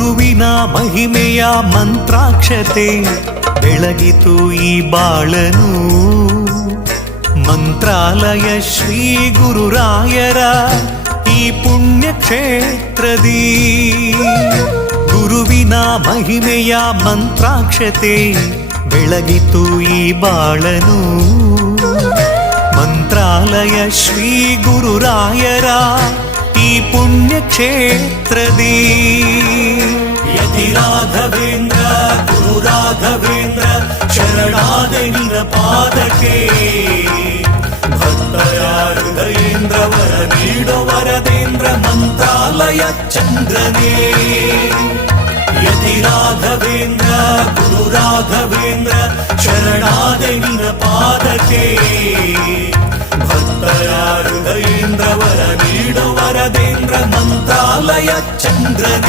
ಗುರುವಿನ ಮಹಿಮೆಯ ಮಂತ್ರಾಕ್ಷತೆ ಬೆಳಗಿತು ಈ ಬಾಳನು. ಮಂತ್ರಾಲಯ ಶ್ರೀ ಗುರುರಾಯರ ಈ ಪುಣ್ಯ ಕ್ಷೇತ್ರದಿ ಗುರುವಿನ ಮಹಿಮೆಯ ಮಂತ್ರಾಕ್ಷತೆ ಬೆಳಗಿತು ಈ ಬಾಳನು. ಮಂತ್ರಾಲಯ ಶ್ರೀ ಗುರುರಾಯರ ಈ ಪುಣ್ಯ ಕ್ಷೇತ್ರದಿ ಯತಿ ರಾಘವೇಂದ್ರ ಗುರು ರಾಘವೇಂದ್ರ ಶರಣಾದೆ ನಿನ್ನ ಪಾದಕ್ಕೆ. ಭಕ್ತರ ಹೃದಯೇಂದ್ರ ವರ ನೀಡೋ ವರದೇಂದ್ರ ಮಂತ್ರಾಲಯ ಚಂದ್ರನೇ. ಯತಿ ರಾಘವೇಂದ್ರ ಗುರು ರಾಘವೇಂದ್ರ ಶರಣಾದೆ ನಿನ್ನ ಪಾದಕ್ಕೆ. ಭಕ್ತರ ಹೃದಯೇಂದ್ರ ವರ ನೀಡೋ ವರದೇಂದ್ರ ಮಂತ್ರಾಲಯ ಚಂದ್ರನೇ.